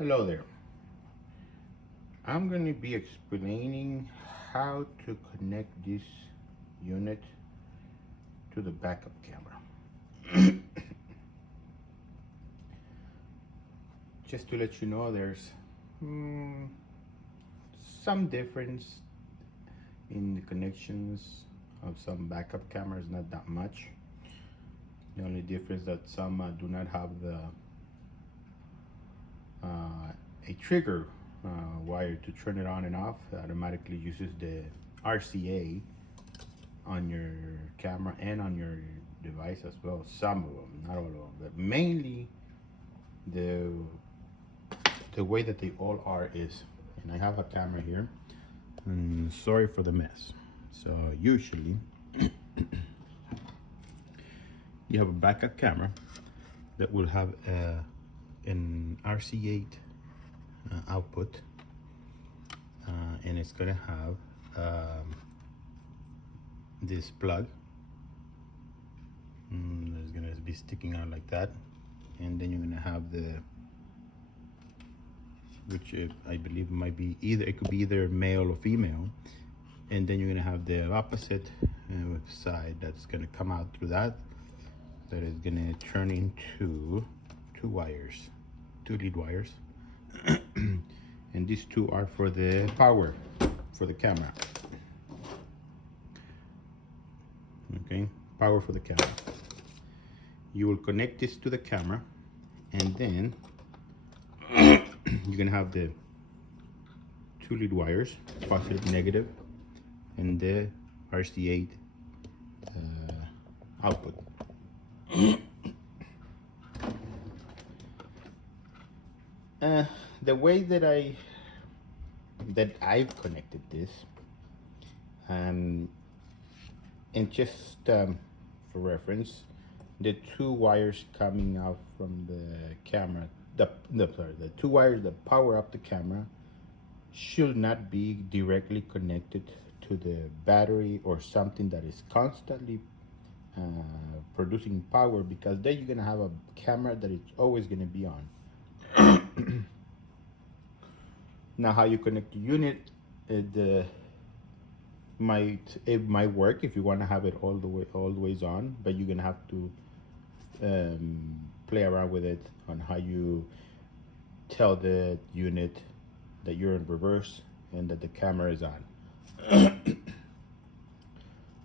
Hello there. I'm going to be explaining how to connect this unit to the backup camera. Just to let you know, there's mm, some difference in the connections of some backup cameras, not that much. The only difference that some do not have the a trigger wire to turn it on and off. It automatically uses the RCA on your camera and on your device as well. Some of them, not all of them, but mainly the the way that they all are is. And I have a camera here. And sorry for the mess. So usually you have a backup camera that will have an RC8 output, and it's gonna have this plug that's gonna be sticking out like that, and then you're gonna have the, which I believe might be either, it could be either male or female, and then you're gonna have the opposite side that's gonna come out through that is gonna turn into two wires, two lead wires. And these two are for the power for the camera. Okay, power for the camera. You will connect this to the camera, and then you're gonna have the two lead wires, positive, negative, and the RC8 output. The way that I've connected this, and just for reference, the two wires coming out from the camera, the two wires that power up the camera should not be directly connected to the battery or something that is constantly producing power, because then you're gonna have a camera that is always gonna be on. Now, how you connect the unit, it might work if you want to have it all the ways on, but you're gonna have to play around with it on how you tell the unit that you're in reverse and that the camera is on.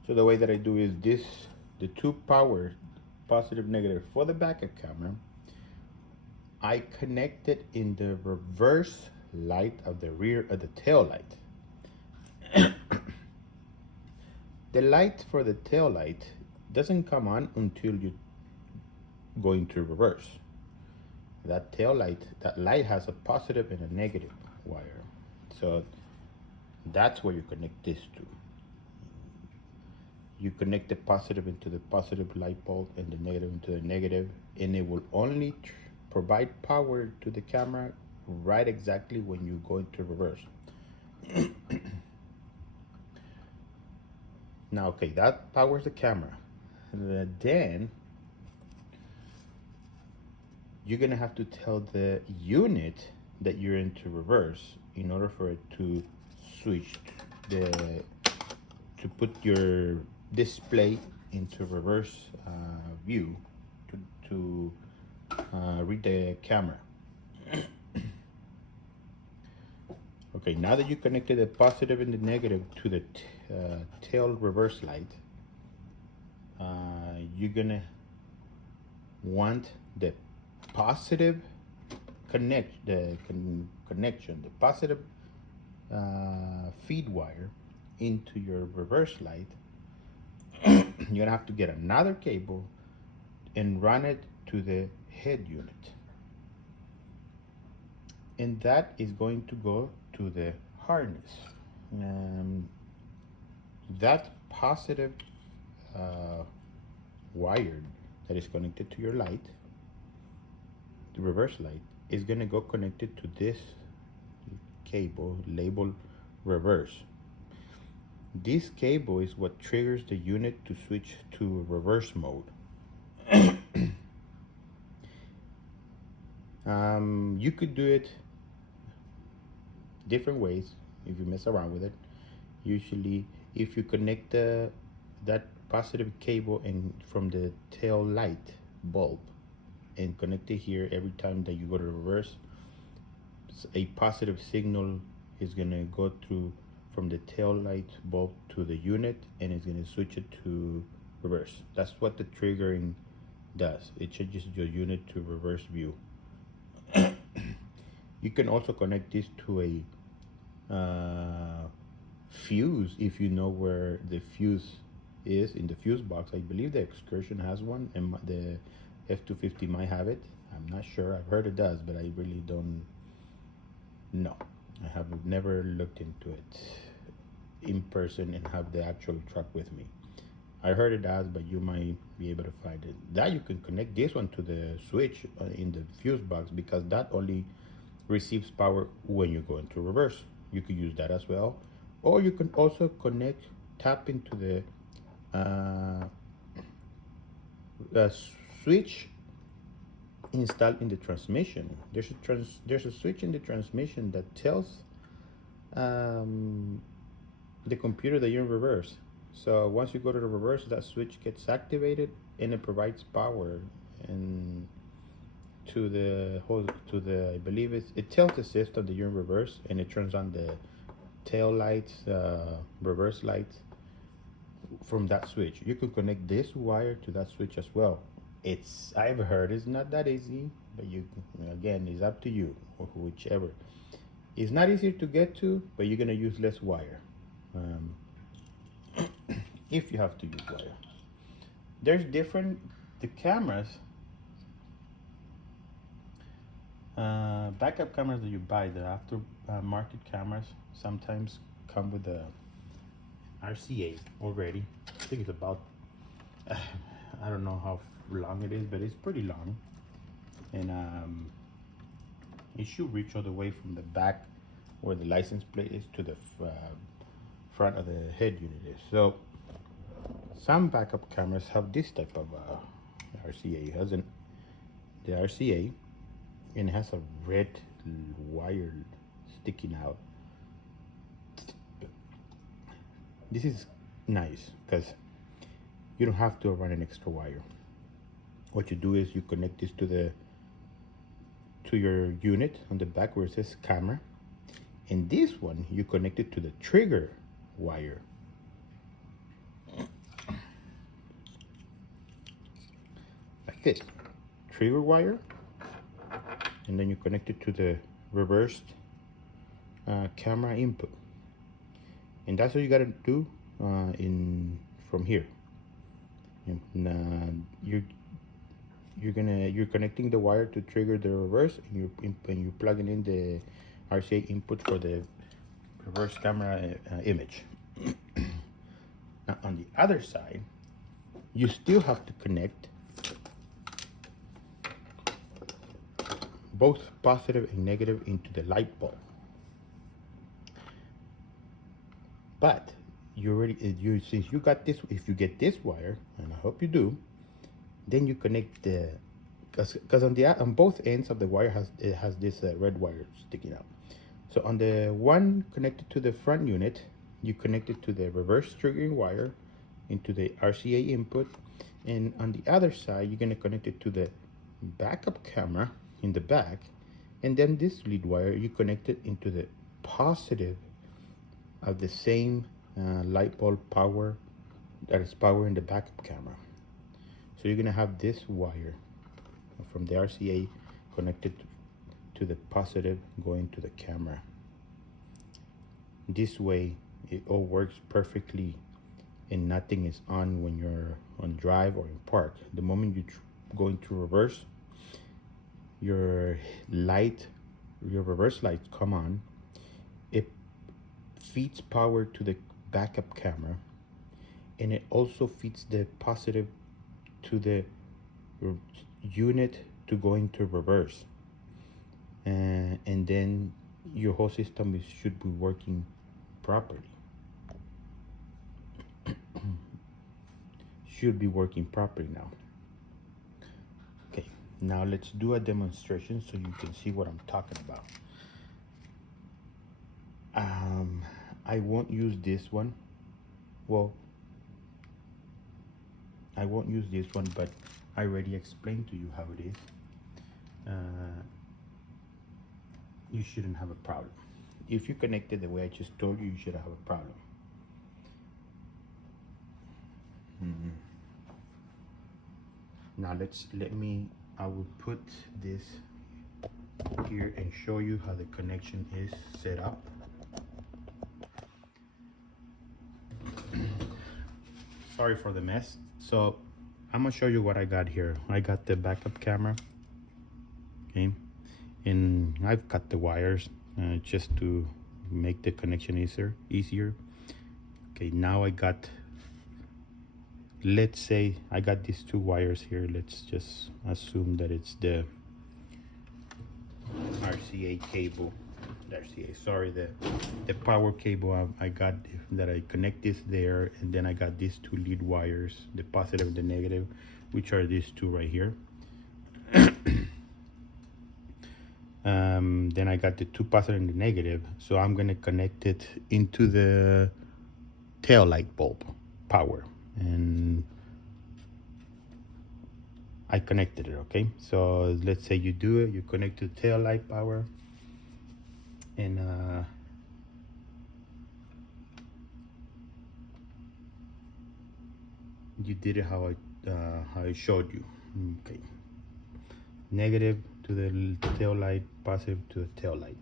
So the way that I do is this: the two power, positive, negative, for the backup camera, I connect it in the reverse light of the rear of the tail light. The light for the tail light doesn't come on until you go into reverse. That tail light, that light has a positive and a negative wire. So that's where you connect this to. You connect the positive into the positive light bulb and the negative into the negative, and it will only provide power to the camera right exactly when you go into reverse. Now, okay, that powers the camera. Then you're gonna have to tell the unit that you're into reverse in order for it to switch to put your display into reverse view to read the camera. Okay, now that you connected the positive and the negative to the tail reverse light, you're gonna want the positive connection, the positive feed wire into your reverse light. You're gonna have to get another cable and run it to the head unit, and that is going to go to the harness. That positive wire that is connected to your light, the reverse light, is going to go connected to this cable labeled reverse. This cable is what triggers the unit to switch to reverse mode. You could do it different ways if you mess around with it. Usually, if you connect that positive cable and from the tail light bulb and connect it here every time that you go to reverse, a positive signal is gonna go through from the tail light bulb to the unit, and it's gonna switch it to reverse. That's what the triggering does. It changes your unit to reverse view. You can also connect this to a fuse if you know where the fuse is in the fuse box. I believe the Excursion has one, and the F250 might have it. I'm not sure. I've heard it does, but I really don't know. I have never looked into it in person and have the actual truck with me. I heard it does, but you might be able to find it. That you can connect this one to the switch in the fuse box, because that only receives power when you go into reverse. You could use that as well, or you can also tap into the switch installed in the transmission. There's a switch in the transmission that tells the computer that you're in reverse. So once you go to the reverse, that switch gets activated and it provides power and to the whole I believe it tells the system that you're in reverse, and it turns on the tail lights, reverse lights from that switch. You could connect this wire to that switch as well. I've heard it's not that easy, but again, it's up to you, or whichever. It's not easier to get to, but you're gonna use less wire. If you have to use wire. There's the cameras, backup cameras that you buy, the after market cameras, sometimes come with the RCA already. I think it's about, I don't know how long it is, but it's pretty long. And it should reach all the way from the back where the license plate is to the front of the head unit is. So some backup cameras have this type of RCA. It has the RCA, and it has a red wire sticking out. This is nice because you don't have to run an extra wire. What you do is you connect this to your unit on the back where it says camera, and this one you connect it to the trigger wire. Like this, trigger wire, and then you connect it to the reversed camera input, and that's what you got to do from here. And you're connecting the wire to trigger the reverse, and you're plugging in the RCA input for the reverse camera image. Now on the other side, you still have to connect both positive and negative into the light bulb. But since you got this, if you get this wire, and I hope you do, then you connect because on both ends of the wire has this red wire sticking out. So on the one connected to the front unit, you connect it to the reverse triggering wire into the RCA input, and on the other side you're going to connect it to the backup camera in the back, and then this lead wire you connect it into the positive of the same light bulb power that is powering the backup camera. So you're going to have this wire from the RCA connected to the positive going to the camera. This way it all works perfectly, and nothing is on when you're on drive or in park. The moment you go into reverse, your reverse lights come on. It feeds power to the backup camera, and it also feeds the positive to the unit to go into reverse, and then your whole system should be working properly. Should be working properly now. Okay, now let's do a demonstration so you can see what I'm talking about. I won't use this one. Well, I won't use this one, but I already explained to you how it is. You shouldn't have a problem. If you connect it the way I just told you, you should have a problem. Now I will put this here and show you how the connection is set up. Sorry for the mess. So I'm gonna show you what I got here. I got the backup camera, okay, and I've cut the wires just to make the connection easier. Okay, now I got, let's say I got these two wires here. Let's just assume that it's the RCA cable. RCA, sorry, the power cable I got, that I connect this there, and then I got these two lead wires, the positive and the negative, which are these two right here. Then I got the two positive and the negative, so I'm gonna connect it into the tail light bulb power, and I connected it. Okay, so let's say you do it, you connect to tail light power, and you did it how I showed you. Okay, negative to the tail light, positive to the tail light.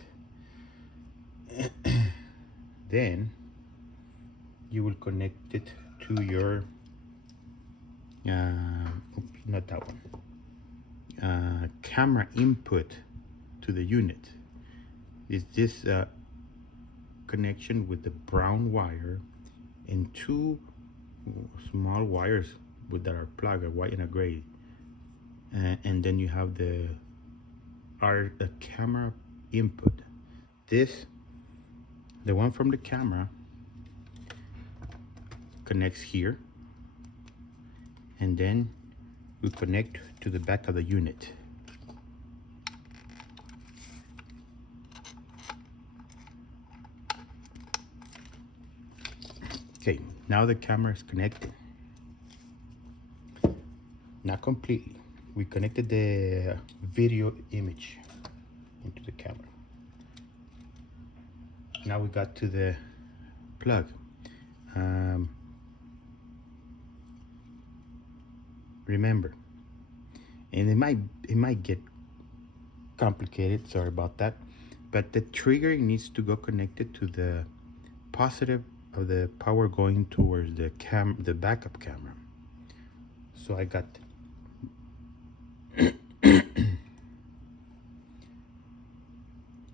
Then you will connect it to your oops, not that one, camera input to the unit. Is this connection with the brown wire and two small wires that are plugged, a white and a gray, and then you have the camera input. This, the one from the camera, connects here, and then we connect to the back of the unit. Okay, now the camera is connected. Not completely. We connected the video image into the camera. Now we got to the plug. Remember, and it might get complicated, sorry about that, but the trigger needs to go connected to the positive of the power going towards the backup camera. So I got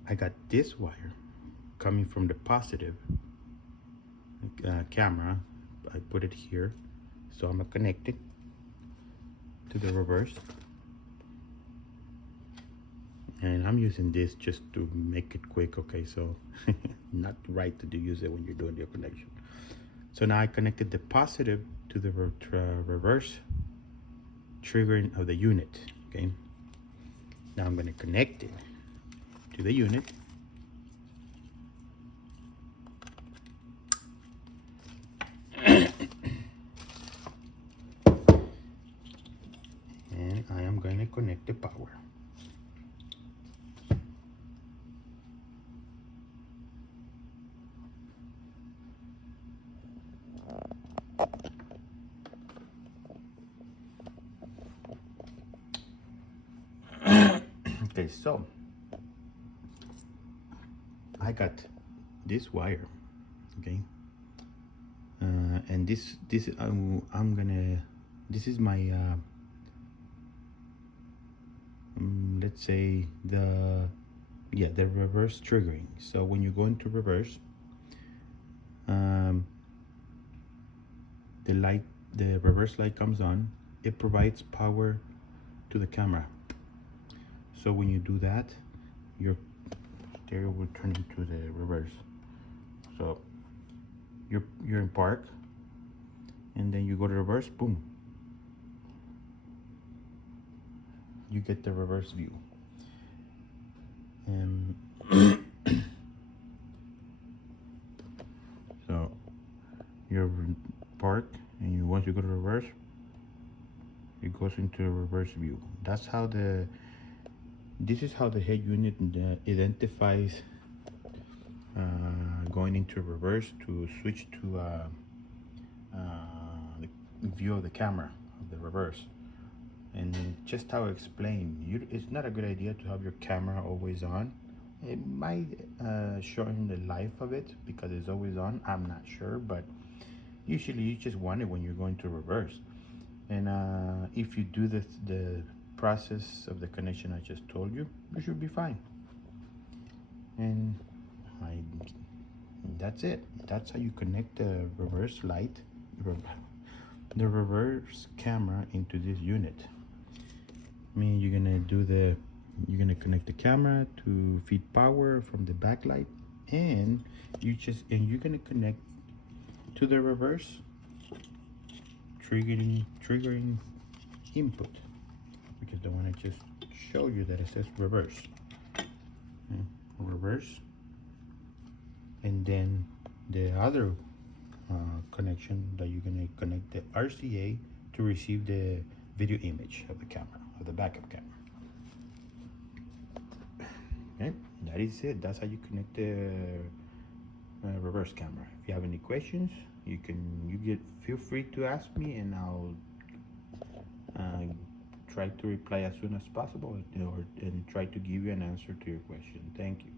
I got this wire coming from the positive camera. I put it here, so I'm gonna connect it to the reverse, and I'm using this just to make it quick. Okay, so not right to use it when you're doing your connection. So now I connected the positive to the reverse triggering of the unit. Okay, now I'm going to connect it to the unit, and I am going to connect the power. Okay, so I got this wire, okay, and this I'm gonna, this is my let's say the reverse triggering. So when you go into reverse, the reverse light comes on. It provides power to the camera. So when you do that, your stereo will turn into the reverse. So you're in park, and then you go to reverse, boom, you get the reverse view. And your park and you want to go to reverse, it goes into a reverse view. This is how the head unit identifies going into reverse to switch to the view of the camera of the reverse. And just how I explained, it's not a good idea to have your camera always on. It might shorten the life of it because it's always on. I'm not sure, but usually you just want it when you're going to reverse. And if you do the process of the connection I just told you, you should be fine. And that's it. That's how you connect the reverse light, the reverse camera into this unit. I mean, you're gonna connect the camera to feed power from the backlight, and you're gonna connect to the reverse triggering input, which is the one I just showed you that it says reverse. Okay, reverse, and then the other connection that you're gonna connect the RCA to receive the video image of the camera, of the backup camera. Okay, that is it. That's how you connect the reverse camera. If you have any questions, feel free to ask me, and I'll try to reply as soon as possible, and try to give you an answer to your question. Thank you.